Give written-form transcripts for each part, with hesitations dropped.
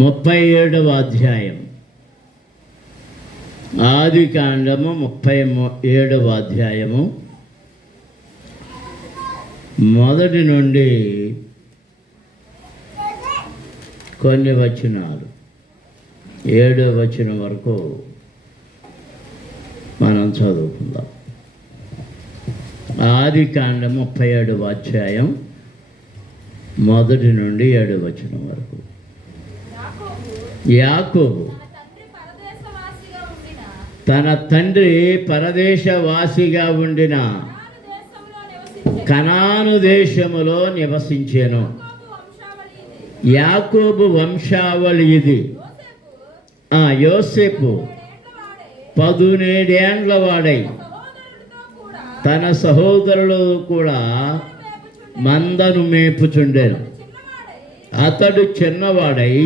37వ అధ్యాయం, ఆదికాండము 37వ అధ్యాయము మొదటి నుండి కొన్ని వచనాలు 7వ వచనం వరకు మనం చదువుకుందాం. ఆదికాండము 37వ అధ్యాయం మొదటి నుండి 7వ వచనం వరకు. యాకోబు తన తండ్రి పరదేశవాసిగా ఉండిన కనాను దేశములో నివసించెను. యాకోబు వంశావళి ఇది. యోసేపు 17 ఏండ్ల వాడై తన సహోదరులు కూడా మందను మేపుచుండెను. అతడు చిన్నవాడై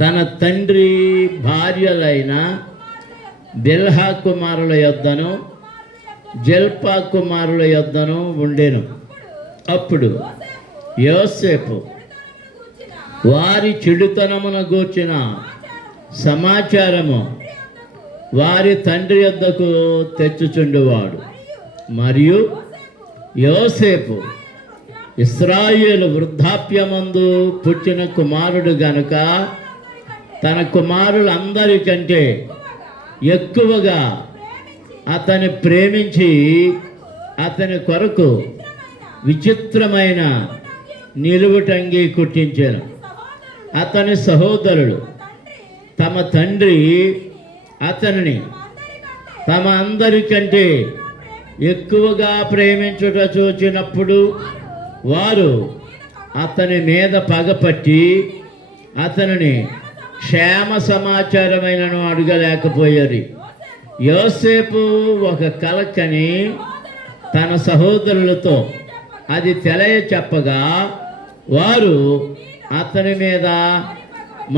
తన తండ్రి భార్యలైన బిల్హా కుమారుల యొద్దను జల్పా కుమారుల యొద్దను ఉండెను. అప్పుడు యోసేపు వారి చెడుతనమున గూర్చిన సమాచారము వారి తండ్రి యొద్దకు తెచ్చుచుండువాడు. మరియు యోసేపు ఇశ్రాయేలు వృద్ధాప్యమందు పుట్టిన కుమారుడు గనుక తన కుమారులందరికంటే ఎక్కువగా అతని ప్రేమించి అతని కొరకు విచిత్రమైన నిలువుటంగి కుట్టించాను. అతని సహోదరుడు తమ తండ్రి అతనిని తమ అందరికంటే ఎక్కువగా ప్రేమించుట చూచినప్పుడు వారు అతని మీద పగపట్టి అతనిని క్షేమ సమాచారమైనను అడగలేకపోయారు. యోసేపు ఒక కల కని తన సహోదరులతో అది తెలియ చెప్పగా వారు అతని మీద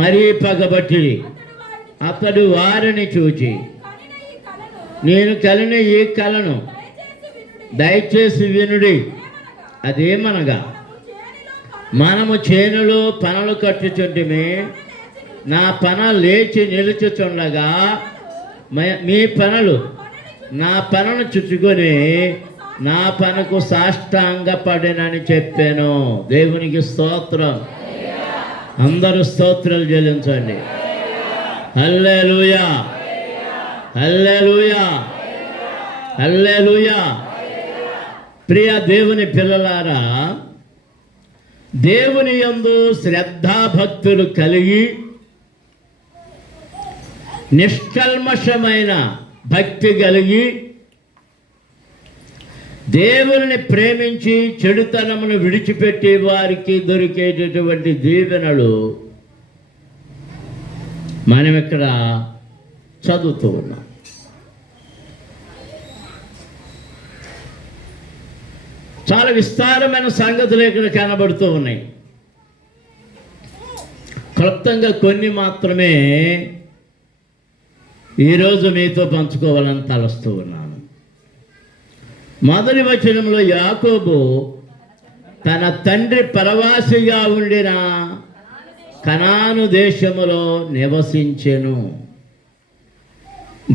మరీ పగబట్టి అతడు వారిని చూచి, నేను కలిగిన ఈ కలను దయచేసి వినుడి. అదేమనగా, మనము చేనులో పనులు కట్టుచుంటిమి, నా పన లేచి నిలుచుచుండగా మీ పనులు నా పనను చుట్టుకొని నా పనకు సాష్టాంగపడినని చెప్పాను. దేవునికి స్తోత్రం. అందరూ స్తోత్రాలు చెల్లించండి. హల్లెలూయా, హల్లెలూయా, హల్లెలూయా. ప్రియ దేవుని పిల్లలారా, దేవుని యందు శ్రద్ధాభక్తులు కలిగి నిష్కల్మషమైన భక్తి కలిగి దేవుని ప్రేమించి చెడుతనమును విడిచిపెట్టి వారికి దొరికేటటువంటి దీవెనలు మనం ఇక్కడ చదువుతూ ఉన్నాం. చాలా విస్తారమైన సంగతులు ఇక్కడ కనబడుతూ ఉన్నాయి. క్లుప్తంగా కొన్ని మాత్రమే ఈరోజు మీతో పంచుకోవాలని తలస్తూ ఉన్నాను. మొదటి వచనంలో యాకోబు తన తండ్రి పరవాసిగా ఉండిన కనాను దేశములో నివసించెను.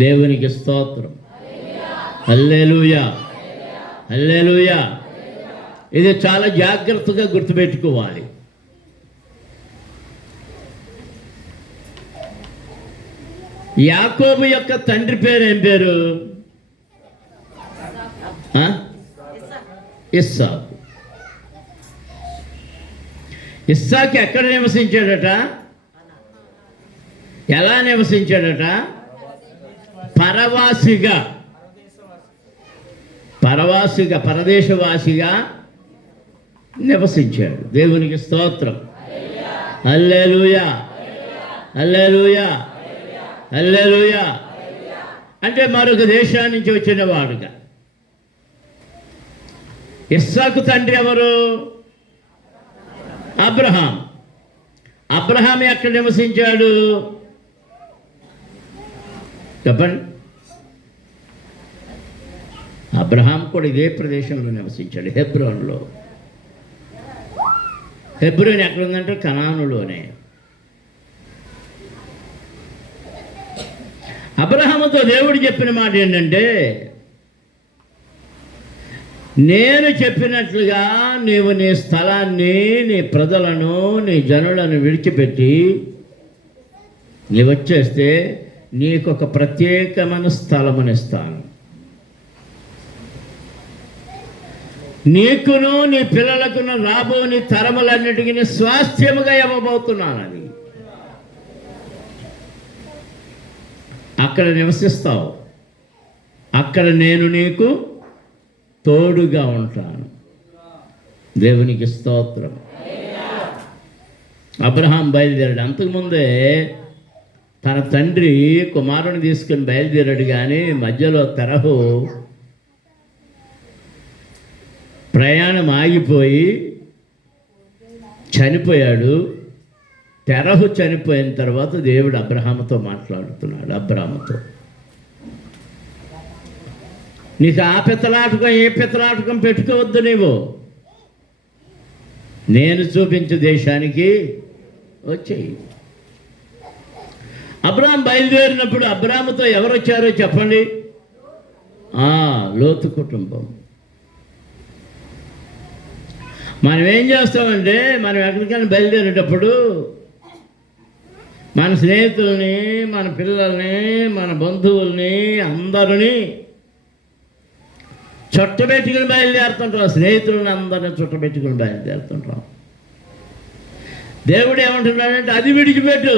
దేవునికి స్తోత్రం. హల్లెలూయా, హల్లెలూయా. ఇది చాలా జాగ్రత్తగా గుర్తుపెట్టుకోవాలి. యాకోబు యొక్క తండ్రి పేరు ఏం పేరు? ఇస్సాకు. ఇస్సాకు ఎక్కడ నివసించాడట? ఎలా నివసించాడట? పరవాసిగా, పరదేశవాసిగా నివసించాడు. దేవునికి స్తోత్రం. హల్లెలూయా, హల్లెలూయా, హల్లెలూయా. అంటే మరొక దేశాన్ని నుంచి వచ్చిన వాడుగా. ఇస్సాకు తండ్రి ఎవరు? అబ్రహాం. అబ్రహాం ఎక్కడ నివసించాడు చెప్పండి? అబ్రహాం కూడా ఇదే ప్రదేశంలో నివసించాడు, హెబ్రోన్లో. హెబ్రోన్ ఎక్కడుందంటే కనానులోనే. అబ్రహాముతో దేవుడు చెప్పిన మాట ఏంటంటే, నేను చెప్పినట్లుగా నీవు నీ స్థలాన్ని, నీ ప్రజలను, నీ జనులను విడిచిపెట్టి నీవు వచ్చేస్తే నీకు ఒక ప్రత్యేకమైన స్థలమునిస్తాను, నీకును నీ పిల్లలకును రాబోని తరములన్నిటికీ స్వాస్థ్యముగా ఇవ్వబోతున్నాను. అది అక్కడ నివసిస్తావు, అక్కడ నేను నీకు తోడుగా ఉంటాను. దేవునికి స్తోత్రం. అబ్రహాం బయలుదేరాడు. అంతకుముందే తన తండ్రి కుమారుని తీసుకుని బయలుదేరాడు, కానీ మధ్యలో తెరహు ప్రయాణం ఆగిపోయి చనిపోయాడు. తెరహు చనిపోయిన తర్వాత దేవుడు అబ్రహాముతో మాట్లాడుతున్నాడు. అబ్రహాముతో, నీకు ఆ పిత్తలాటకం ఏ పిత్తలాటకం పెట్టుకోవద్దు, నీవు నేను చూపించే దేశానికి వచ్చేయి. అబ్రహాం బయలుదేరినప్పుడు అబ్రహాముతో ఎవరు వచ్చారో చెప్పండి? లోతు కుటుంబం. మనం ఏం చేస్తామంటే, మనం ఎక్కడికైనా బయలుదేరేటప్పుడు మన స్నేహితుల్ని, మన పిల్లల్ని, మన బంధువుల్ని అందరినీ చుట్టబెట్టుకుని బయలుదేరుతుంటాం. స్నేహితులను అందరినీ చుట్టబెట్టుకుని బయలుదేరుతుంటాం. దేవుడు ఏమంటున్నాడంటే, అది విడిచిపెట్టు.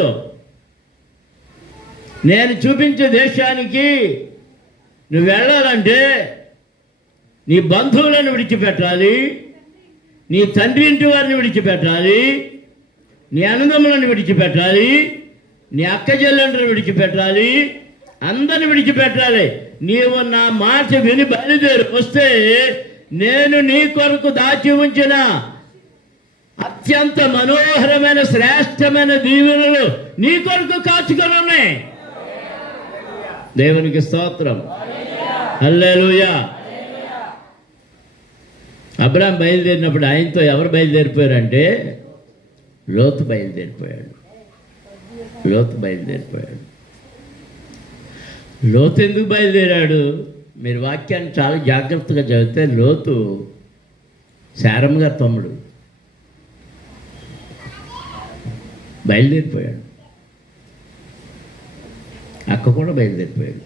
నేను చూపించే దేశానికి నువ్వు వెళ్ళాలంటే నీ బంధువులను విడిచిపెట్టాలి, నీ తండ్రి ఇంటి వారిని విడిచిపెట్టాలి, నీ అన్నదమ్ములను విడిచిపెట్టాలి, నీ అక్క చెల్లెండ్రులను విడిచిపెట్టాలి, అందరిని విడిచిపెట్టాలి. నీవు నా మాట విని బయలుదేరి వస్తే నేను నీ కొరకు దాచి ఉంచిన అత్యంత మనోహరమైన శ్రేష్టమైన దీవెనలు నీ కొరకు కాచుకొని ఉన్నాయి. దేవునికి స్తోత్రం. హల్లెలూయా. అబ్రహాం బయలుదేరినప్పుడు ఆయనతో ఎవరు బయలుదేరిపోయారంటే, లోతు బయలుదేరిపోయాడు. లోతు బయలుదేరిపోయాడు. లోతు ఎందుకు బయలుదేరాడు? మీరు వాక్యాన్ని చాలా జాగ్రత్తగా చదివితే, లోతు శారమ్మ గారి తమ్ముడు. బయలుదేరిపోయాడు. అక్క కూడా బయలుదేరిపోయాడు.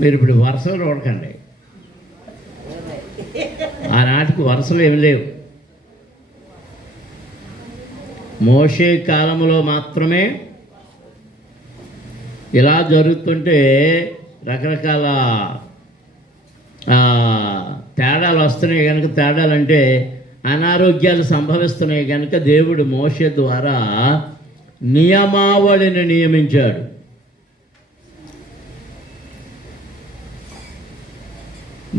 మీరు ఇప్పుడు వరుసలు చూడకండి, ఆనాటికి వరుసలు ఏమి లేవు. మోషే కాలంలో మాత్రమే ఇలా జరుగుతుంటే రకరకాల తేడాలు వస్తున్నాయి కనుక, తేడాలంటే అనారోగ్యాలు సంభవిస్తున్నాయి కనుక దేవుడు మోషే ద్వారా నియమావళిని నియమించాడు.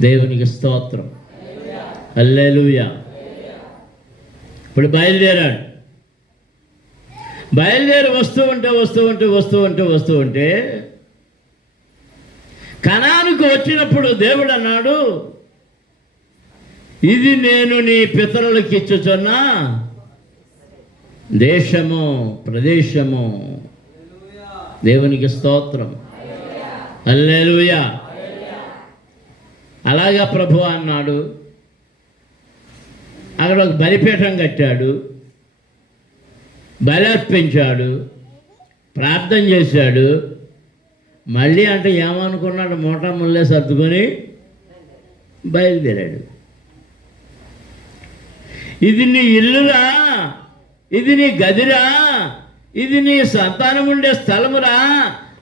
దేవునికి స్తోత్రం. హల్లెలూయా. ఇప్పుడు బయలుదేరాడు. బయలుదేరి వస్తూ ఉంటే కనానుకు వచ్చినప్పుడు దేవుడు అన్నాడు, ఇది నేను నీ పితరులకు ఇచ్చుచున్న దేశము, ప్రదేశము. దేవునికి స్తోత్రం. హల్లెలూయా. అలాగా ప్రభువా అన్నాడు. అక్కడ ఒక బలిపీఠం కట్టాడు, బలి అర్పించాడు, ప్రార్థన చేశాడు. మళ్ళీ అంటే ఏమనుకున్నాడు? మూటా ముల్లే సర్దుకొని బయలుదేరాడు. ఇది నీ ఇల్లురా, ఇది నీ గదిరా, ఇది నీ సంతానం ఉండే స్థలమురా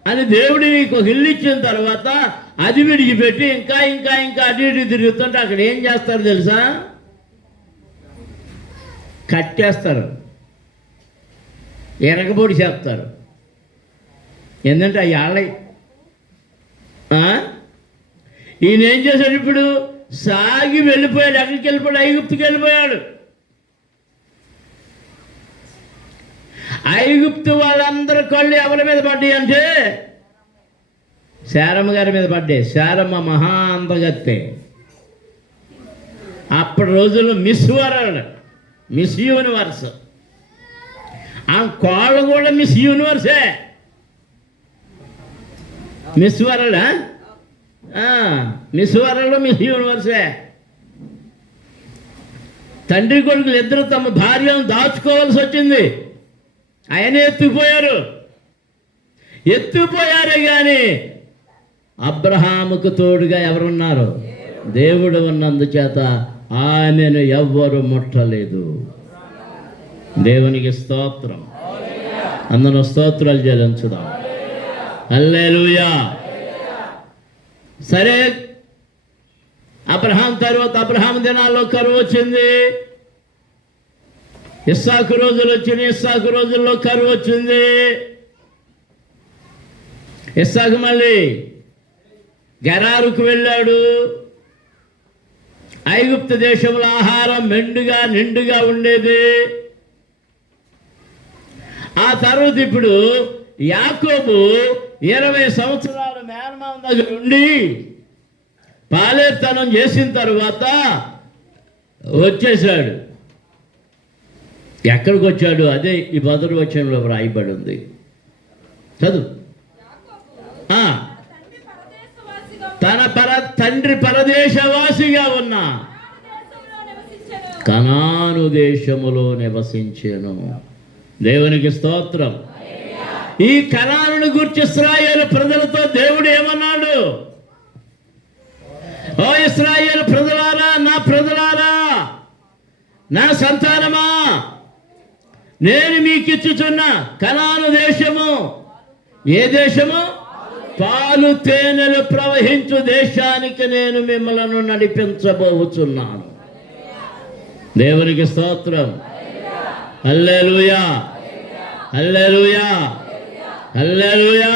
అని దేవుడు నీకు ఒక ఇల్లు ఇచ్చిన తర్వాత అది విడిచిపెట్టి ఇంకా ఇంకా ఇంకా అటు ఇటు తిరుగుతుంటే అక్కడ ఏం చేస్తారు తెలుసా? కట్టేస్తారు, ఎరగబొడి చేస్తారు. ఏంటంటే అవి ఆళ్ళయి. ఈయన ఏం చేశాడు? ఇప్పుడు సాగి వెళ్ళిపోయాడు. ఎక్కడికి వెళ్ళిపోయాడు? ఐగుప్తుకి వెళ్ళిపోయాడు. ఐగుప్తు వాళ్ళందరూ కళ్ళు ఎవరి మీద పడ్డాయి అంటే శారమ్మ గారి మీద పడ్డాయి. శారమ్మ మహా అందగత్తె. అప్పటి రోజుల్లో మిస్ యూనివర్స్. ఆ కోళ్ళు కూడా మిస్ యూనివర్సే. మిస్ వరల్డా? మిస్ వరల్డ్, మిస్ యూనివర్సే. తండ్రి కొడుకులు ఇద్దరు తమ భార్యను దాచుకోవాల్సి వచ్చింది. ఆయన ఎత్తుపోయారే కానీ అబ్రహాముకు తోడుగా ఎవరున్నారు? దేవుడు ఉన్నందుచేత ఆమెను ఎవ్వరు ముట్టలేదు. దేవునికి స్తోత్రం. అందరూ స్తోత్రాలు చెల్లించుదాం. హల్లెలూయా. సరే, అబ్రహాం తర్వాత అబ్రహాం దినాల్లో కరువు వచ్చింది. ఇస్సాకు రోజులు వచ్చినాయి. ఇస్సాకు రోజుల్లో కరువు వచ్చింది. ఇస్సాకు మళ్ళీ గెరారుకు వెళ్ళాడు. ఐగుప్తు దేశంలో ఆహారం నిండుగా ఉండేది. ఆ తర్వాత ఇప్పుడు యాకోబు 20 సంవత్సరాలు మేనమామ దగ్గర ఉండి పాలేరుతనం చేసిన తర్వాత వచ్చేసాడు. ఎక్కడికి వచ్చాడు? అదే ఈ మొదటి వచనంలో రాయబడి ఉంది. చదువు. తన తండ్రి పరదేశవాసిగా ఉన్న కనాను దేశములో నివసించెను. దేవునికి స్తోత్రం. ఈ కనానును గురించి ఇశ్రాయేలు ప్రజలతో దేవుడు ఏమన్నాడు? ఓ ఇశ్రాయేలు ప్రజలారా, నా ప్రజలారా, నా సంతానమా, నేను మీకు ఇచ్చుచున్న కనాను దేశము ఏ దేశము? పాలు తేనెలు ప్రవహించు దేశానికి నేను మిమ్మలను నడిపించబోతున్నాను. దేవునికి స్తోత్రం. హల్లెలూయా, హల్లెలూయా, హల్లెలూయా,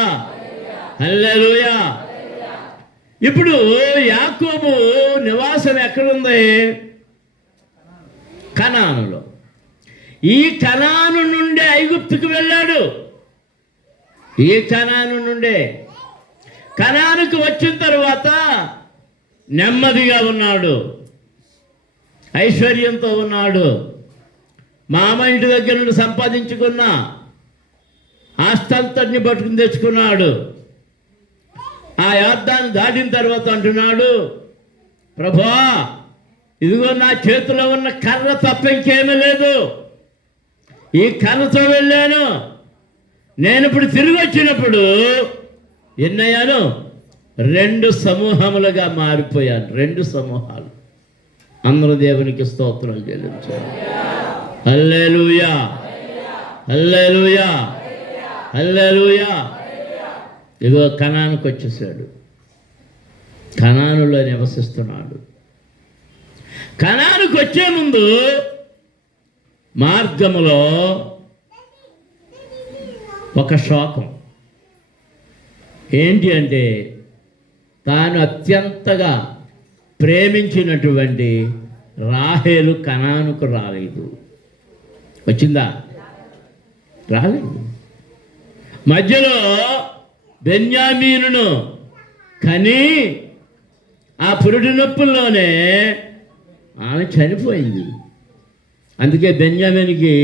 హల్లెలూయా. ఇప్పుడు యాకోబు నివాసం ఎక్కడుంది? కనానులో. ఈ కనాను నుండే ఐగుప్తుకు వెళ్ళాడు. ఈ కనాను నుండే కనానుకు వచ్చిన తర్వాత నెమ్మదిగా ఉన్నాడు, ఐశ్వర్యంతో ఉన్నాడు. మామ ఇంటి దగ్గర నుండి సంపాదించుకున్న ఆస్తంతటిని పట్టుకుని తెచ్చుకున్నాడు. ఆ యోర్దాను దాటిన తర్వాత అంటున్నాడు, ప్రభువా, ఇదిగో నా చేతిలో ఉన్న కర్ర తప్ప ఇంకేమీ లేదు. ఈ కర్రతో వెళ్ళాను. నేను ఇప్పుడు తిరిగి వచ్చినప్పుడు ఎన్నయ్యాను? 2 సమూహములుగా మారిపోయాను. 2 సమూహాలు. అందరూ దేవునికి స్తోత్రాలు చెల్లించారు. హల్లెలూయా, హల్లెలూయా, హల్లెలూయా. ఇదిగో కనానుకు వచ్చేసాడు. కనానులో నివసిస్తున్నాడు. కనానుకు వచ్చే ముందు మార్గములో ఒక శోకం. ఏంటి అంటే, తాను అత్యంతగా ప్రేమించినటువంటి రాహేలు కనానుకు రాలేదు. వచ్చిందా? రాలేదు. మధ్యలో బెన్యామీనును కని ఆ పురుటి నొప్పుల్లోనే ఆమె చనిపోయింది. అందుకే బెన్యామీనికి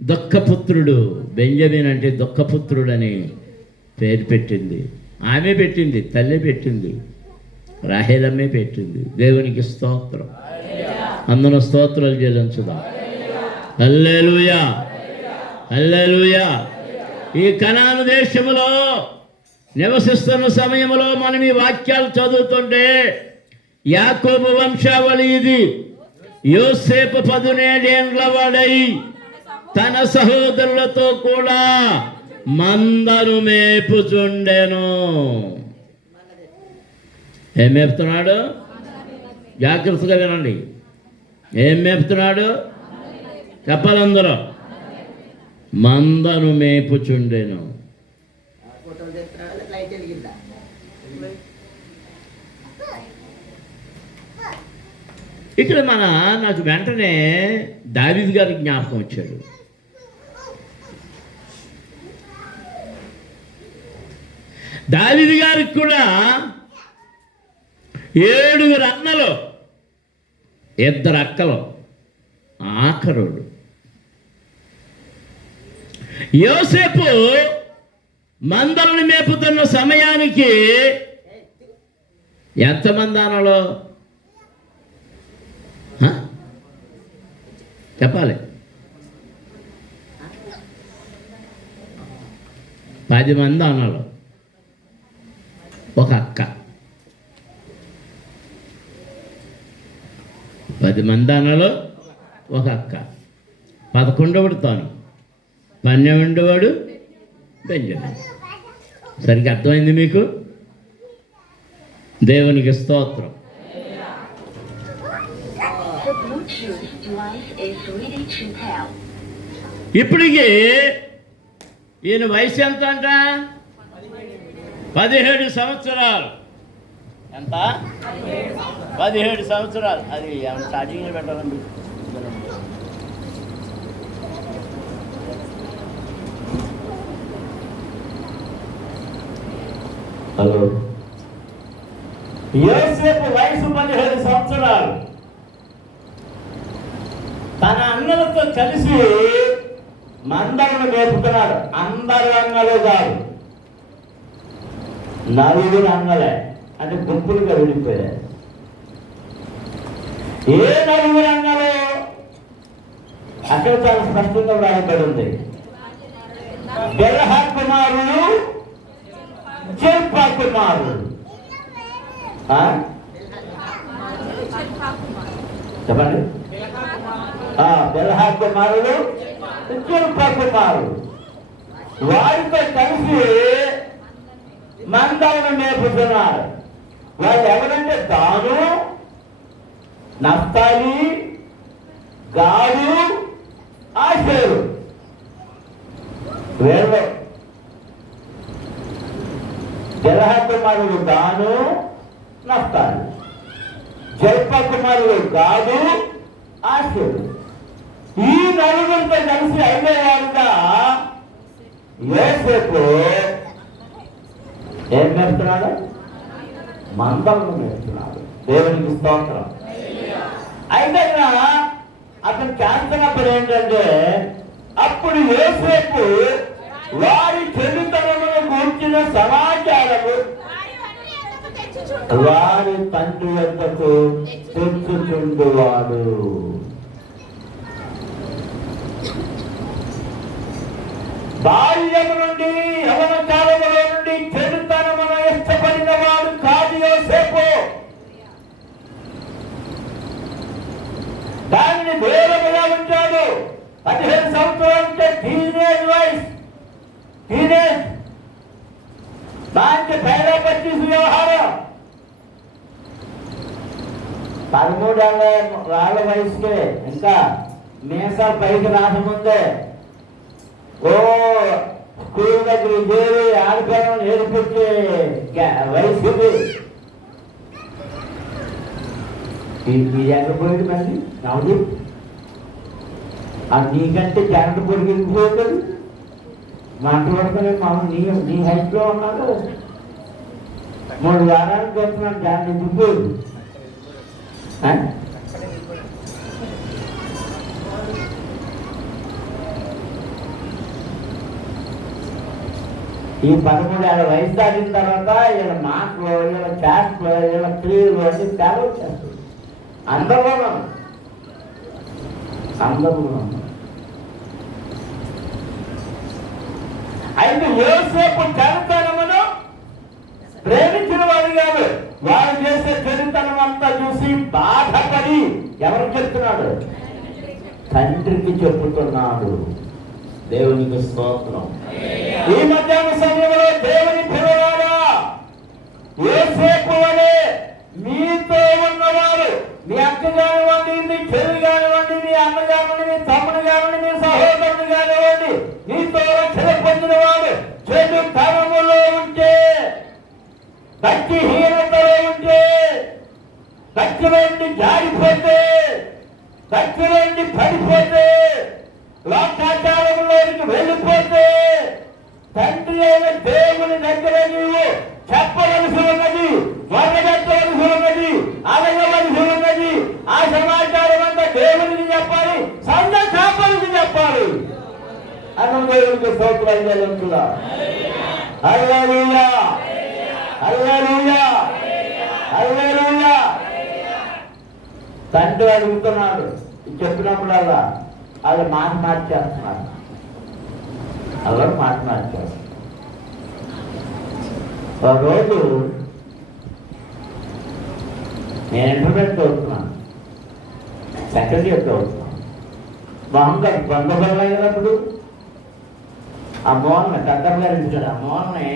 దుఃఖపుత్రుడు, బెంజమిన్ అంటే దుఃఖపుత్రుడని పేరు పెట్టింది. ఆమె పెట్టింది, తల్లి పెట్టింది, రాహేలమ్మే పెట్టింది. దేవునికి స్తోత్రం. అందరూ స్తోత్రాలు చెల్లించుదాం. హల్లెలూయా, హల్లెలూయా. ఈ కనాను దేశములో నివసిస్తున్న సమయంలో మనం ఈ వాక్యాలు చదువుతుంటే యాకోబు వంశావళి ఇది. యోసేపు 17 ఏండ్ల వాడై తన సహోదరులతో కూడా మందను మేపుచుండెను. ఏం మేపుతున్నాడు? జాగ్రత్తగా వినండి. ఏం మేపుతున్నాడు? చెప్పాలందరూ. మందను మేపుచుండెను. ఇక్కడ నాకు వెంటనే దావీదు గారి జ్ఞాపకం వచ్చాడు. దావీదు గారికి కూడా 7 అన్నలు, 2 అక్కలు, ఆఖరుడు. యోసేపు మందలను మేపుతున్న సమయానికి ఎంతమంది ఆనలో చెప్పాలి? 10 మంది ఆనలో ఒక అక్క. 10 మంది ఆనలో ఒక అక్క. 11వాడు తాను, 12వాడు బెంజమిన్. సరిగ్గా అర్థమైంది మీకు? దేవునికి స్తోత్రం. ఇప్పటికి ఈయన వయసు ఎంత అంట? 17 సంవత్సరాలు. ఎంత? 17 సంవత్సరాలు. అది స్టార్టింగ్లో పెట్టాలండి. హలో, యోసేపు వయసు 17 సంవత్సరాలు. తన అన్నలతో కలిసి మందలను మేపుతున్నాడు. అందరు అన్నలు కాదు, 4 అన్నలే. అంటే గుంపులుగా విడిపోయారు. ఏ 4 అన్నలు? అక్కడ చాలా స్పష్టంగా వ్రాయబడి ఉంది. బెల్హా కుమారుడు, జల్పా కుమారుడు. చెప్పండి. బెల్హా కుమారుడు, జల్పా కుమారుడు. వారితో కలిసి మందలను మేపుతున్నారు. వాళ్ళు ఎవరంటే దాను, నఫ్తాలి, గాదు, ఆషేరు. వీళ్ళు బెల్హా కుమారుడు దాను, నఫ్తాలి. జల్పా కుమారుడు గాదు, ఆషేరు. ఈ 4 కలిసి 5వాడుగా యోసేపు ఏం మేపుతున్నాడు? మందలను మేపుతున్నాడు. దేవునికి స్తోత్రం. అయితే అతను చేస్తున్నప్పుడు ఏంటంటే, అప్పుడు యోసేపు వారి చెడుతనమును గూర్చిన సమాచారము వారి తండ్రి వద్దకు తెచ్చుచుండువాడు. బాల్యము నుండి యవన కాలములో నుండి చెడుతనమును ఇష్టపడిన వాడు కాదు యోసేపు. దానిని దూరముగా ఉంచాడు. 15 సంవత్సరాలు అంటే టీనేజ్ వయసు. టీనేజ్ దానికి పైగా 25 వ్యవహారం. 13 వాళ్ళ వయసుకే ఇంకా మీసా పైకి రాకముందే స్కూల్ దగ్గర చేరి ఆడపిల్లలను నేర్పించే వయసు ఇది. ఎక్కడ పోయింది మళ్ళీ నవ్వు? నీకంటే జంట పొడిగిపోతుంది. మాట్లాడుకునే మామూలు నీ హైట్లో ఉన్నాడు. 3 వారాలకు వస్తున్నాడు. దాన్ని ఎందుకు ఈ 13 ఏళ్ళ వయసు దాటిన తర్వాత వీళ్ళ మాటలు, వీళ్ళ చేష్టలు, వీళ్ళ క్రియలు అన్ని తేడా వచ్చేస్తుంది. అందరిలో అయితే యోసేపు చెడుతనమును ప్రేమించిన వాడు కాదు. వాడు చేసే చెడుతనం అంతా చూసి బాధపడి ఎవరు చెప్తున్నాడు? తండ్రికి చెప్పుతున్నాడు. దేవునికి స్తోత్రం. ఈ మధ్యాహ్న సమయంలో దేవుని పిల్లవాడా, యోసేపు వలె మీతో ఉన్నవారు, మీ అక్క కానివ్వండి, నీ చెల్లి కానివ్వండి, నీ అన్న కానివ్వండి, నీ తమ్ముడు కానివ్వండి, నీ సహోదరుడు కానివ్వండి, నీతో రక్షణ పొందిన వాడు చెడు తరములో ఉంటే, భక్తిహీనతలో ఉంటే, భక్తి నుండి జారిపోతే, భక్తి నుండి పడిపోతే, లోకాచారంలోనికి వెళ్ళిపోతే, తండ్రి అయిన దేవుని దగ్గర నీవు చెప్పవలసి ఉన్నది, మొదలెట్టవలసి ఉన్నది, అడగవలసి ఉన్నది. ఆ సమాచారం అంతా దేవునికి చెప్పాలి, సంఘ కాపరికి చెప్పాలి. అన్న దేవునికి స్తోత్రం. హల్లెలూయా, హల్లెలూయా, హల్లెలూయా. తండ్రి అడుగుతున్నాడు, చెప్పినప్పుడల్లా వాళ్ళు మాట మార్చేస్తున్నారు, అలా మాట మార్చారు. ఒక రోజు నేను ఇంటర్మీడియట్ చదువుతున్నాను, సెకండ్ ఇయర్ చదువుతున్నాను. మొహంగారు బంధువులైనప్పుడు ఆ మోహన్ కద్దమ్మ గారు ఇచ్చాడు. ఆ మోహన్ని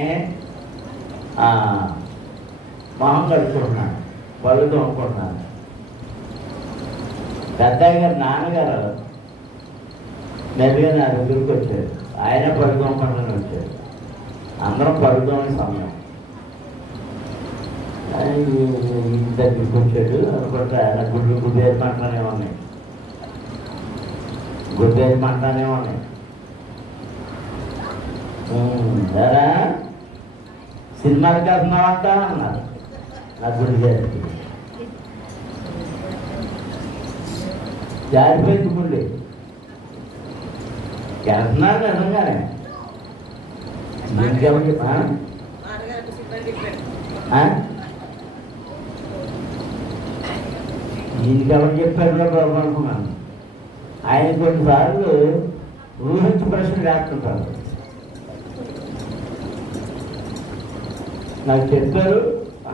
మొహం కడుక్కుంటున్నాను, పళ్ళు తోముకుంటున్నాను. పెద్దయ్య గారు నాన్నగారు మెరుగా నా దగ్గరికి వచ్చాడు. ఆయన పళ్ళు తోముకుంటానే వచ్చాడు. అందరం పళ్ళు తోమే సమయం. ఇంటి దగ్గరికి వచ్చాడు అనుకుంటా. ఆయన గుడ్డేది మంటనే ఉన్నాయి, గుడ్డేది మంటనే ఉన్నాయి. సరే సినిమాలకి వెళ్తున్నావంట అన్నారు. నా గుడి గారికి జారిపోయింది గుండె. వెళ్తున్నాను నిజంగానే. ఇంకెవరికి ఇంకెవరు చెప్పారు బాబు అనుకున్నాను. ఆయన కొన్నిసార్లు ఊహించి ప్రశ్న వేస్తుంటారు. నాకు చెప్పారు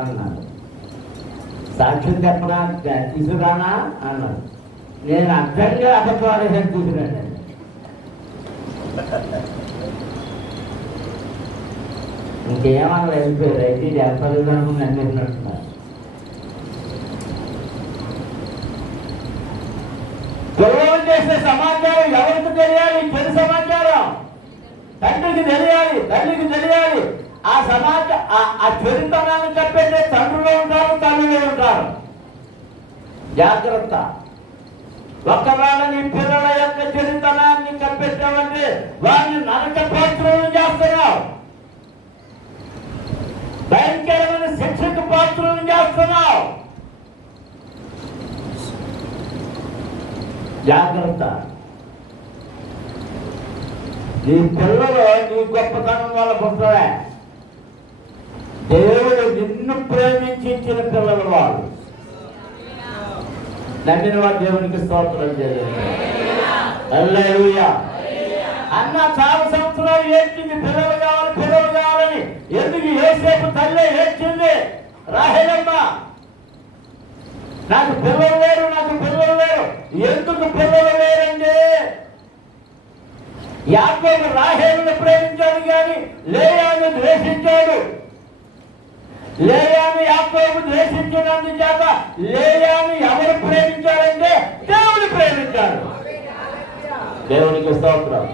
అన్నారు. సాక్ష్యం చెప్పనా తీసుకురానా అన్నారు. నేను అర్థంగా అబద్ధాలు తీసుకురాను. ఇంకేమన్నా వెళ్ళిపోయారు. అయితే ఇది చెప్పలేదు అనుకుని అన్నింటున్నారు. పిల్లలు చేసే సమాచారం ఎవరికి తెలియాలి? చెడు సమాచారం తండ్రికి తెలియాలి, తల్లికి తెలియాలి. ఆ ఆ చెడుతనాన్ని చెప్పేదే తండ్రులు ఉంటారు, తల్లులు ఉంటారు. జాగ్రత్త. ఒకవేళ నీ పిల్లల యొక్క చెడుతనాన్ని కప్పెట్టావంటే వారిని నరక పాత్రలు చేస్తున్నావు, భయంకరమైన శిక్షకు పాత్రలు చేస్తున్నావు. జాగ్రత్త. నీ పిల్లలు నీ గొప్పతనం వల్ల పుట్టలే. దేవుడు నిన్ను ప్రేమించి ఇచ్చిన పిల్లలు వాళ్ళు. నమ్మిన వారు దేవునికి స్తోత్రం చేయాలి. హల్లెలూయా. అన్న చాలా సంవత్సరాలు ఏడ్చింది, పిల్లలు కావాలి పిల్లలు కావాలని. ఎందుకు? యోసేపు తల్లి ఏడ్చింది, రాహేలమ్మ నాకు పిల్లలు లేరు, నాకు పిల్లలు లేరు. ఎందుకు పిల్లలు లేరండి? యాకోబు రాహేలును ప్రేమించాడు కానీ లేయాను ద్వేషించాడు. లేయాను యాకోబు ద్వేషించినందుచేత లేయాను ఎవరు ప్రేమించారంటే దేవుడు ప్రేమించాడు. దేవునికి స్తోత్రం.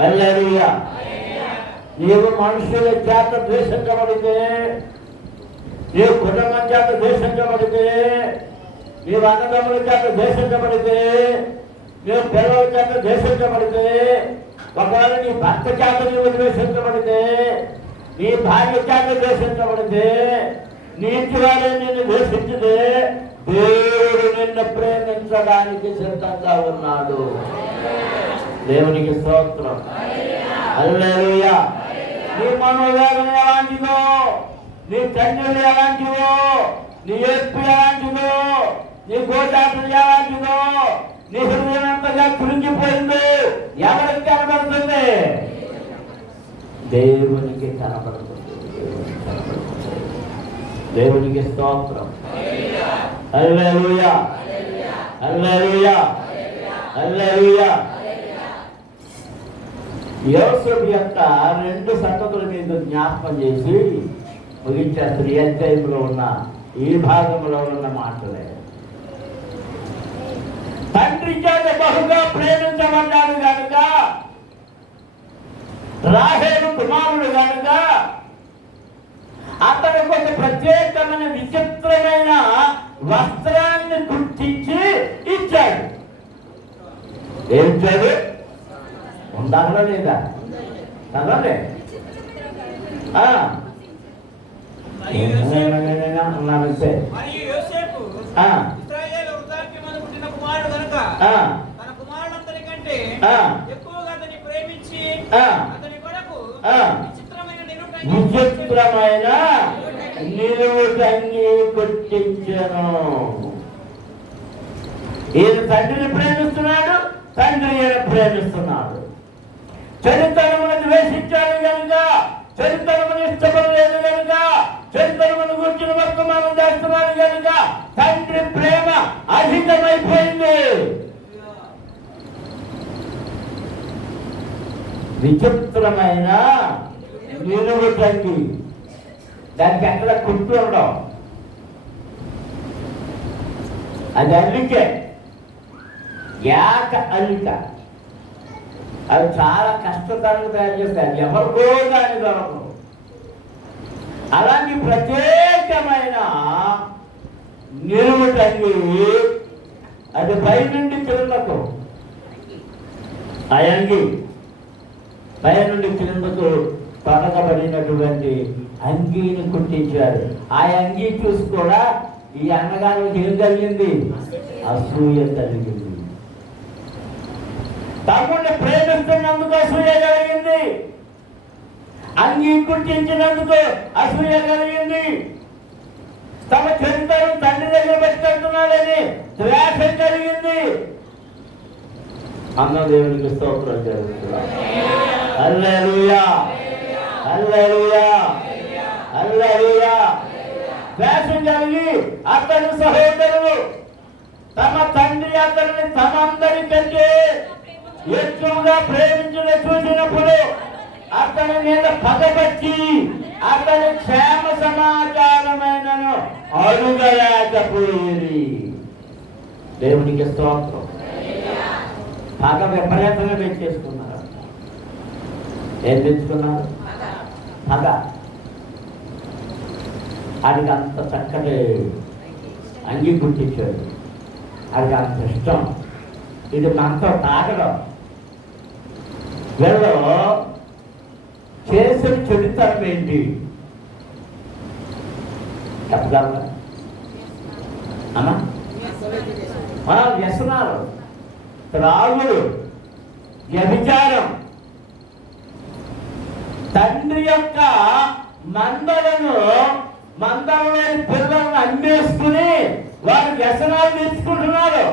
హల్లెలూయా. నీవు మనుషుల చేత ద్వేషించబడితే, నీవు కుటుంబం చేత ద్వేషించబడితే, నీవు అన్నదమ్ముల చేత ద్వేషించబడితే, నీవు పిల్లల చేత ద్వేషించబడితే, ఒకవేళ నీ భర్త చేత నీవు ద్వేషించబడితే, నీ భార్య చేత ద్వేషించబడితే, నీ ఇంటి వారే నిన్ను ద్వేషించితే దేవుడు నిన్ను ప్రేమించడానికి సిద్ధంగా ఉన్నాడు. దేవునికి స్తోత్రం. హల్లెలూయా. నీ మనోవేదన ఎలాంటిదో, నీ కన్నులు ఎలాంటివో, నీ ఏర్పు ఎలాంటిదో, నీ గోచాటలు ఎలాంటిదో, నీ హృదయం ఎంతగా కురింగిపోయింది ఎవరికి కనబడుతుంది? దేవునికి కనబడుతుంది. దేవునికి స్తోత్రం. హల్లెలూయా, హల్లెలూయా, హల్లెలూయా. యోసేపు యొక్క 2 సంగతుల మీద జ్ఞాపకం చేసి ముగించేస్తారు. ఈ అధ్యాయంలో ఉన్న ఈ భాగంలో ఉన్న మాటలే. తండ్రి చేత బహుగా ప్రేమించబడ్డాడు కనుక, రాహేలు కుమారుడు కనుక అతనికి ఒక ప్రత్యేకమైన విచిత్రమైన వస్త్రాన్ని గుర్తించి ఇచ్చాడు. ఏం ఇచ్చాడు? ఉండాలా లేదా? చదవండి. ఎక్కువగా అతన్ని ప్రేమించి అతని కొరకు విచిత్రమైన విచిత్రమైన నిలువుటంగి కుట్టించెను. ఈయన తండ్రిని ప్రేమిస్తున్నాడు, తండ్రి ఈయన ప్రేమిస్తున్నాడు. చరిత్రమును ద్వేషించాడు కనుక, చరిత్రమును ఇష్టపడలేదు కనుక, చరిత్రమును గుర్చిన వర్తమానం చేస్తున్నాడు కనుక తండ్రి ప్రేమ అధికమైపోయింది. విచిత్రమైన నిలువుటంగి, దానికి ఎక్కడ కుట్టు ఉండవు, అది అల్లికే, ఏక అల్లిక. అవి చాలా కష్టతరంగా తయారు చేస్తాయి, ఎవరికో దాని దొరకదు. అలాంటి ప్రత్యేకమైన నిలువుటంగి, అది పై నుండి కిందకు, ఆ అంగి పై నుండి కిందకు తొడగబడినటువంటి అంగీని కుట్టించారు. ఆ అంగీ చూసి కూడా ఈ అన్నగారికి ఏం కలిగింది? అసూయ కలిగింది. తమ్ముడిని ప్రేమిస్తున్నందుకు అసూయ కలిగింది, అంగీ కుట్టించినందుకు అసూయ కలిగింది, తమ చరిత్రను తండ్రి దగ్గర పెట్టుకుంటున్నాడని ద్వేషం కలిగింది. అన్న దేవునికి స్తోత్రం జరుగుతుంది. హల్లెలూయా, హల్లెలూయా, హల్లెలూయా. ద్వేషం కలిగి అతని సహోదరులు తమ తండ్రి అతన్ని తమందరికంటే ఎక్కువగా ప్రేమించిన చూసినప్పుడు అతని మీద పగబట్టి అతని క్షేమ సమాచారమైనను అడుగలేకపోయేది. దేవునికి స్తోత్రం. పగ విపరీతంగా పెంచేసుకున్నారు. ఏం తెచ్చుకున్నారు? పగ. అది అంత చక్కటి అంగీ గుర్తించాడు, అది అంత ఇష్టం. ఇది మనతో తాగడం. వీళ్ళు చేసిన చెడుతనం ఏంటి చెప్పగలరా అమ్మా? వ్యసనాలు, త్రాగుడు, వ్యభిచారం. తండ్రి యొక్క మందలోని పిల్లలను అమ్మేసుకుని వారు వ్యసనాలు నేర్చుకుంటున్నారు.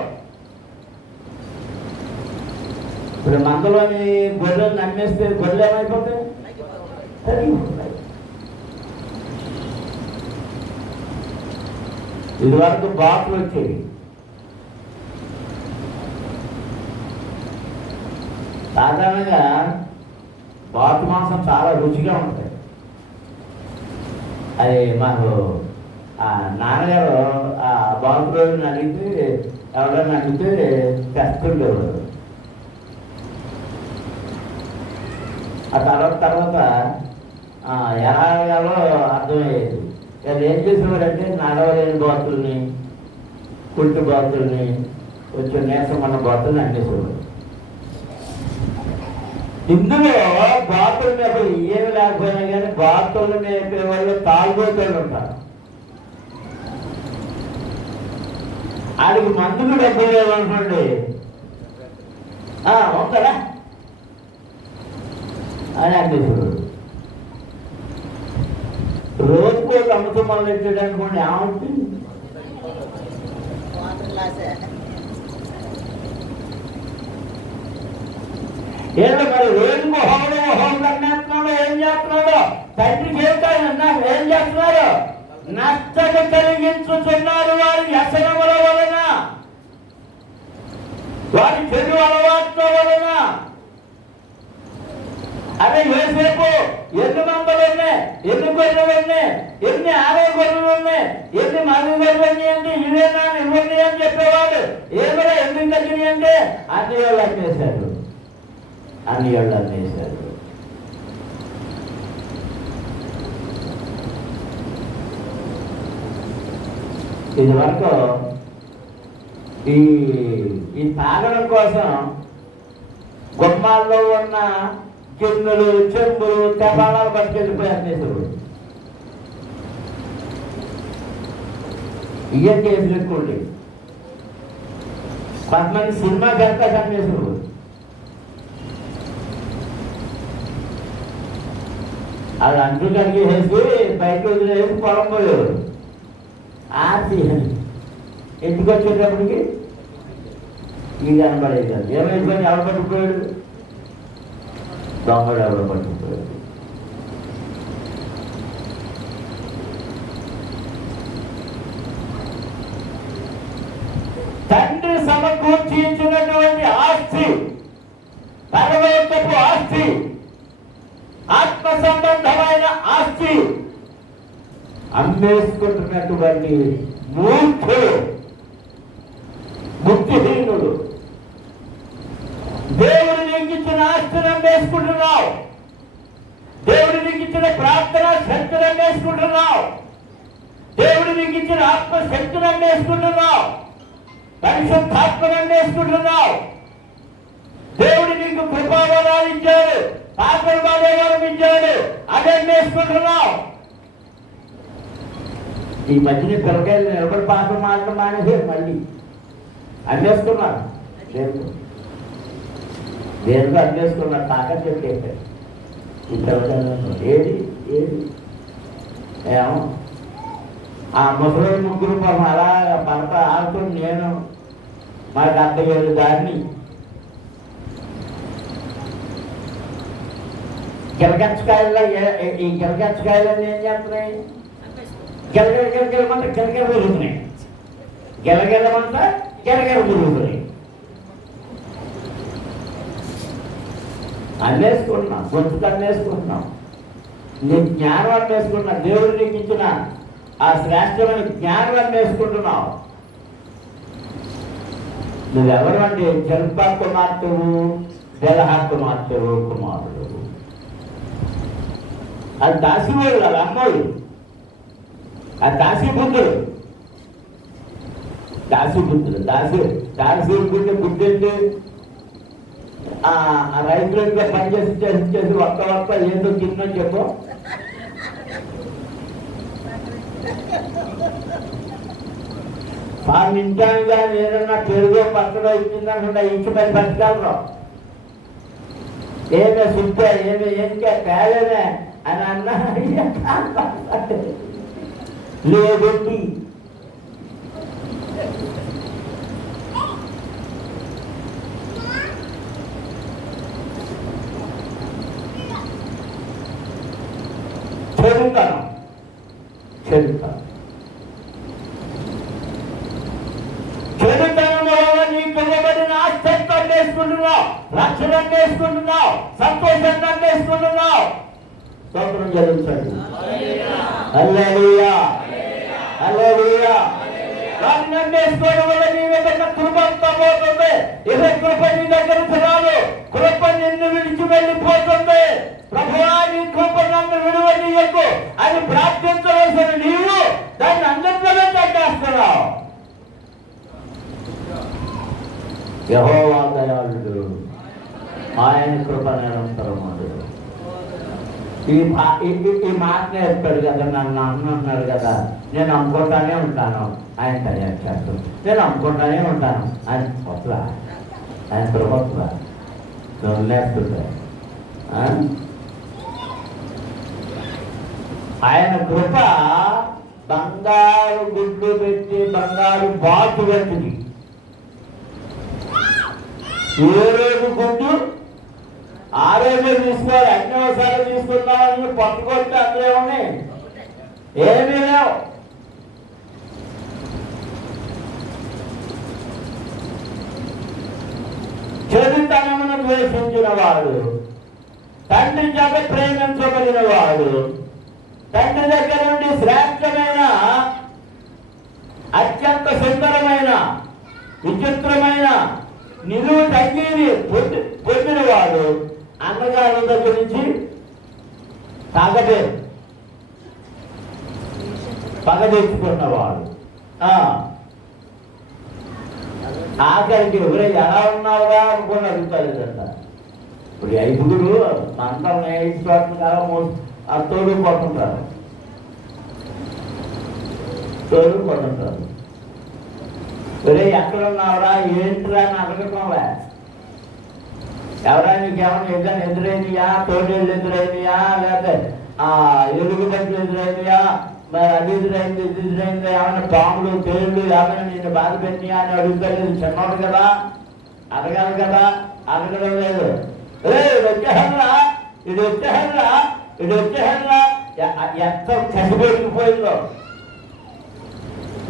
ఇప్పుడు మందలోని గొర్రెలను అమ్మేస్తే గొర్రెలు ఏమైపోతాయి? ఇది వరకు బాతులు వచ్చేవి, సాధారణంగా బాతు మాంసం చాలా రుచిగా ఉంటుంది. అది మాకు నాన్నగారు ఆ బాతు రోజున అడిగితే, ఎవరైనా అడిగితే తెస్తుండేవాడు. ఆ తర్వాత ఎలాగాలో అర్థమయ్యేది. వాళ్ళు ఏం చేసేవారంటే నడవలేని బాతుల్ని, కుంటి బాతుల్ని, కొంచెం నీరసమన్న బాతుల్ని అమ్మేసేవారు. ఇందులో బాతుల మీద ఏమి లేకపోయినా కానీ బాతులు మేపే వాళ్ళు తాగుబోతులు ఉంటారు. ఆడికి మందుకు డబ్బులు లేవనుకోండి, ఉంటారా అని అనిపిస్తుంది. రోజుకో అమృతం మొదలు పెట్టాడు అనుకోండి, ఏమవుతుంది? ఏదో మరి రోజుకు హోం కన్నేస్తున్నాడు. ఏం చేస్తున్నాడు? తండ్రికి ఏం చేస్తున్నారు? నష్టం కలిగించుతున్నారు వారి వ్యసనముల వలన, వారి చెడు అలవాట్ల వలన. అదే యోసేపు ఎన్ని మందలు ఉన్నాయి, ఎన్ని గొర్రెలు ఉన్నాయి, ఎన్ని ఆడే గొర్రెలు ఉన్నాయి, ఎన్ని మగ గొర్రెలు అంటే ఇవేనా ఇవ్వండి అని చెప్పేవాడు. ఏమైనా ఎందుకు తగ్గినాయి అంటే అన్ని వాళ్ళు అమ్మేశారు, అన్ని వాళ్ళు అమ్మేశారు. ఇది వరకు ఈ తాగడం కోసం గుమ్మాల్లో ఉన్న గిన్నెలు, చెంబులు, తెపాలాలు పట్టుకెళ్ళిపోయి అమ్మేశారు. ఇయ్యం కేసులు ఎక్కువండి. కొంతమంది సినిమా కనుక అమ్మేశారు. అది అంటూ కడిగేసి బయట వదిలేసి పొలం పోయేవారు. ఆర్తి ఎందుకు వచ్చేటప్పటికి ఇది కనబడేది కాదు. ఏమైపోయింది? ఎవరు పట్టుకుపోయాడు? దొంగడు ఎవరు పట్టుకుపోయాడు? తండ్రి సమకూర్చి ఇచ్చినటువంటి ఆస్తి, పరలోకపు ఆస్తి, ఆత్మ సంబంధమైన ఆస్తి అమ్మేసుకుంటున్నటువంటి మూర్ఖుడు, బుద్ధిహీనుడు. దేవుడు నీకు ఇచ్చిన ఆస్తిని అమ్మేసుకుంటున్నావు. దేవుడు నీకు ఇచ్చిన ప్రార్థన శక్తిని అమ్మేసుకుంటున్నావు. దేవుడు నీకు ఇచ్చిన ఆత్మశక్తిని అమ్మేసుకుంటున్నావు. పరిశుద్ధాత్మను అమ్మేసుకుంటున్నావు. దేవుడు నీకు కృపావరాలు ఇచ్చాడు, ఆశీర్వాదాలు ఇచ్చాడు, అదే అమ్మేసుకుంటున్నావు. ఈ మధ్యన పిల్లకాయలు నిలబడి పాటలు మాటలు మానేసారు, మళ్ళీ అమ్మేసుకున్నారు. దేనికో అమ్మేసుకున్నారు. తాకట్టు చెప్పేశారు ఈ పిల్లకాయలు. ఏది ఏది ఏమో ఆ ముసలి ముగ్గురు పాపం అలా భర్త ఆడుకుని నేను మాకు 70,000 దాన్ని గిలగచ్చకాయల్లో ఈ గిలగచ్చకాయలన్నీ ఏం చేస్తున్నాయి? గిలగెలమంటే గిలగెల తిరుగుతున్నాయి. గిలగెలమంటే గిలగెల తిరుగుతున్నాయి. అన్నేసుకుంటున్నాం, గొంతుకు అన్నేసుకుంటున్నాం. నీ జ్ఞానం అన్నేసుకుంటున్నావు. దేవుడు నీకు ఇచ్చిన ఆ శ్రేష్టమైన జ్ఞానం అన్నేసుకుంటున్నావు. నువ్వెవరు అంటే జల్ప కుమార్తెవు, బెలహ కుమార్తెవు, కుమారుడు. అది దాసివాడు, అది అమ్మోడు, అది దాసీబుద్ధుడు. దాసీబుద్ధుడు దాసీబుద్ధి బుద్ధి అంటే ఆ రైతులకి పనిచేసి ఒక్క ఏంటో తిన్నని చెప్పు. ఇంటాను కానీ ఏదన్నా పెరుగో పక్కలో ఇచ్చిందనుకుంటా ఇంటి పది బతకాలరు. ఏమే సుబ్బే ఏమే ఏంటే పేదమే అని అన్నా లేదొట్టి చెడుతాను. చెడుతనం వల్ల నీకు ఇవ్వబడిన ఆస్తిని అన్నేసుకుంటున్నావు, రక్షణ అన్నేసుకుంటున్నావు, సంతోషాన్ని అన్నేసుకుంటున్నావు. స్తోత్రం జరుగుతుంది. హల్లెలూయా, హల్లెలూయా. దాన్ని అన్నేసుకోవడం వల్ల నీ దగ్గర కృప అంతా పోతుంది. ఇదే కృప నీ దగ్గర రాదు. కృప నిన్ను విడిచి వెళ్ళిపోతుంది. ప్రభువా నీ కృప నన్ను విడువనీయకు అని ప్రార్థించవలసిన నీవు దాన్ని అందరిలోనే కట్టేస్తున్నావు. యెహోవా దయాళుడు, ఆయన కృప నిరంతరము. ఈ మాట నేర్పాడు కదా, నన్ను అన్నాడు కదా, నేను అమ్ముకుంటానే ఉంటాను, ఆయన తయారు చేస్తాను. నేను అమ్ముకుంటానే ఉంటాను, ఆయన కొత్త, ఆయన ప్రభుత్వ లేస్తుంటా. ఆయన కృప బంగారు గుడ్లు పెట్టి బంగారు బాటు పెట్టింది. ఏ రోజు గుడ్డు ఆ రోజే తీసుకోవాలి. అన్ని ఒకసారి తీసుకుందామని పట్టుకొస్తే అందులో ఉన్నాయి, ఏమీ లేవు. చెడుతనమును ద్వేషించిన వాడు, తండ్రి చేత ప్రేమించబడిన వాడు, తండ్రి దగ్గర నుండి శ్రేష్టమైన అత్యంత సుందరమైన విచిత్రమైన నిలువు తంగిని పొందిన వాడు అన్నగారి దగ్గర నుంచి పగ తెచ్చుకున్నవాడు. ఆఖరికి ఎవరే ఎలా ఉన్నావుగా అనుకుని అడుగుతాలేదంట. ఇప్పుడు 5గురు మందం వేయించుకోవడం కదా, తోడు పడుతుంటారు, తోడు పడుతుంటారు. ఒరే ఎక్కడున్నావురా ఏంటిరా అని అడగటంలే. ఎవరా నీకేమన్నా ఏదైనా ఎదురైనయా, తోడేళ్ళు ఎదురైనయా, లేకపోతే ఎలుగుబంట్లు ఎదురైందియా, మరి అది ఎదురైంది, ఇది ఎదురైంది, ఏమైనా పాములు తేళ్ళు ఏమైనా నిన్ను బాధ పెట్టియా అని అడుగుతాడు. చిన్నవాడు కదా, అడగాలి కదా, అడగడం లేదు. వచ్చేహన్రా, ఇది వచ్చేహన్రా, ఇది వచ్చేహన్రా, ఎంత కసి పెరిగిపోయిందో,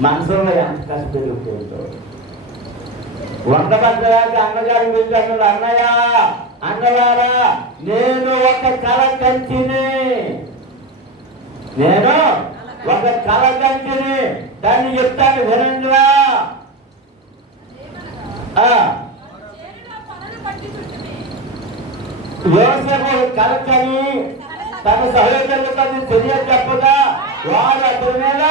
మనసులో ఎంత కసి పెరిగిపోయిందో. వంటబద్దలాగా అన్నగారు పిలిచాడు, అన్నయ్య అన్నగారా, నేను ఒక కళ కంచిని, నేను ఒక కళ కంచిని, దాన్ని చెప్తాను వినండిరా. యోసేపు కళ కని తన సహోదరులకు అది తెలియ చెప్పగా వారు అతని మీద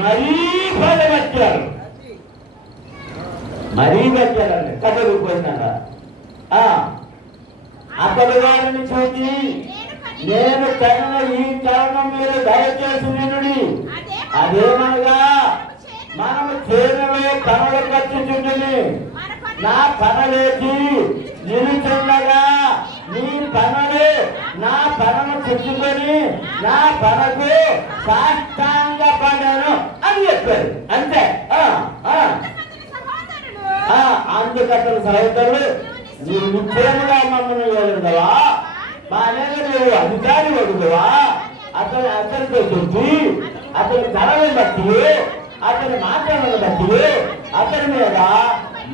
మరీ బాధపట్టారు, మరీ పెట్టారండి. కథలుపోయిందట. అతడు వారిని చూసి, నేను కన్న ఈ కారణం మీరు దయచేసి వినుడి. అదేమనగా, మనము చేనులో పనులు కట్టుచుండని, నా పనలేచి నిలుచుండగా నీ పనులు నా పనను చుట్టుకొని నా పనకు సాష్టాంగ పడను అని చెప్పారు. అంతే. అందుకతను సహోదరులు, నీవు నిశ్చయముగా మమ్మల్ని వదులుదవా, మా మీద నువ్వు అధికారి వదులువా, అతనితో చెప్పి అతని కళలను బట్టి అతని మాటలను బట్టి అతని మీద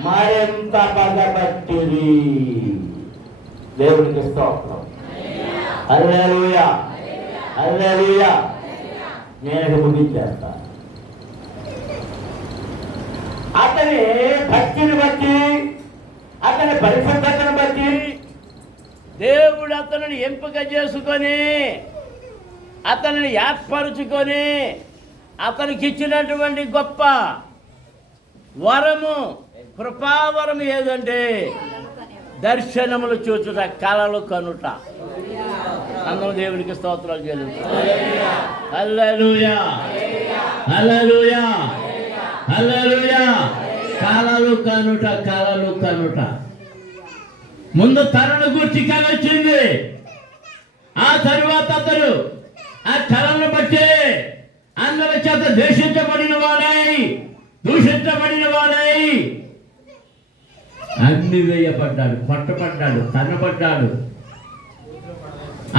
మరింత పగబట్టిరి. దేవుడికి స్తోత్రం. హల్లెలూయా, హల్లెలూయా. నేను ముగించేస్తా. అతని భక్తిని బట్టి, అతని పరిశుద్ధతను బట్టి దేవుడు అతనిని ఎంపిక చేసుకొని, అతనిని ఏర్పరుచుకొని, అతనికి ఇచ్చినటువంటి గొప్ప వరము, కృపావరం ఏదంటే దర్శనములు చూచుట, కళలు కనుట. అందరూ దేవుడికి స్తోత్రాలు చెల్లించాలి. హల్లెలూయా, హల్లెలూయా, హల్లెలూయా. కళలు కనుట, కళలు కనుట. ముందు తనను గురించి కళ వచ్చింది. ఆ తరువాత అతడు ఆ కళను బట్టి అందరి చేత ద్వేషించబడిన వాడై, దూషించబడిన వాడై అగ్ని వేయబడ్డాడు, పట్టబడ్డాడు, తన్నబడ్డాడు.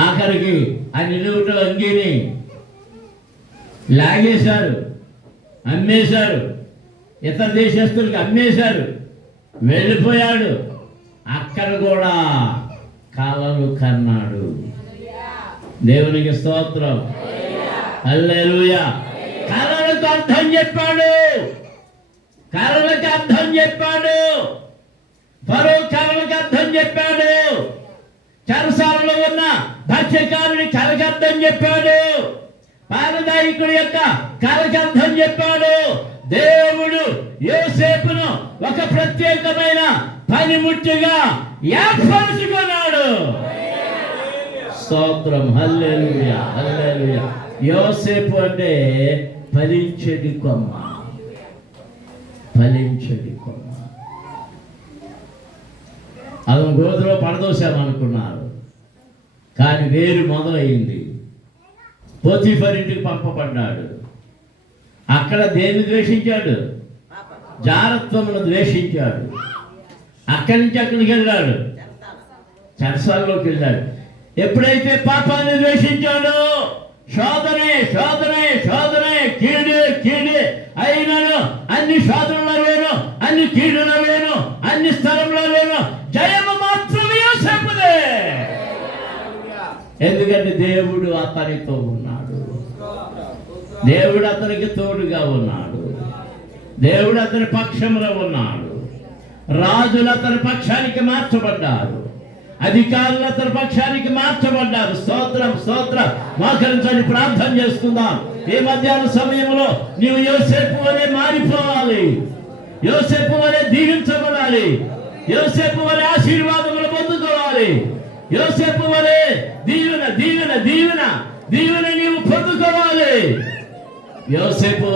ఆఖరికి ఆ నిలువుట అంగీని లాగేశారు, అమ్మేశారు, ఇతర దేశస్తులకి అమ్మేశారు, వెళ్ళిపోయాడు. అక్కడ కూడా కళలు కన్నాడు. దేవునికి స్తోత్రం. హల్లెలూయా. కళలకు అర్థం చెప్పాడు, కళలకు అర్థం చెప్పాడు. ఫరో కళలకు అర్థం చెప్పాడు. చెరసాలలో ఉన్న భక్ష్యకారుని కళకు అర్థం చెప్పాడు. పారదాయకుడి యొక్క కళకు అర్థం చెప్పాడు. దేవుడు యోసేపును ఒక ప్రత్యేకమైన పనిముట్టుగా ఏర్పరుచుకున్నాడు. స్తోత్రం. హల్లెలూయా, హల్లెలూయా. యోసేపు అంటే ఫలించడి కొమ్మ, ఫలించడి కొమ్మ. అతను గోధులో పడదోసామనుకున్నారు, కానీ వేరు మొదలైంది. పోతీఫర్ ఇంటికి పంపబడ్డాడు. అక్కడ దేన్ని ద్వేషించాడు? జారత్వమును ద్వేషించాడు. అక్కడి నుంచి అక్కడికి వెళ్ళాడు, చెరసాల్లోకి వెళ్ళాడు. ఎప్పుడైతే పాపాన్ని ద్వేషించాడో, శోధనే శోధనే శోధనే, కీడే కీడే అయినను, అన్ని శోధనలోనూ అన్ని కీడులలోనూ అన్ని స్థలంలోనూ జయము మాత్రమే యోసేపుదే. ఎందుకంటే దేవుడు అతనితో ఉన్నాడు, దేవుడు అతనికి తోడుగా ఉన్నాడు, దేవుడు అతని పక్షంలో ఉన్నాడు. రాజులు అతని పక్షానికి మార్చబడ్డారు, అధికారులు అతని పక్షానికి మార్చబడ్డారు. స్తోత్రం, స్తోత్రం. మోకరించండి, ప్రార్థన చేసుకుందాం. ఈ మధ్యాహ్న సమయంలో నీవు యోసేపు వలె మారిపోవాలి, యోసేపు వలె దీవించబడాలి, యోసేపు వలె ఆశీర్వాదములు పొందుకోవాలి, యోసేపు వలె దీవెన దీవెన దీవెన దీవెన నీవు పొందుకోవాలి. యోసేపు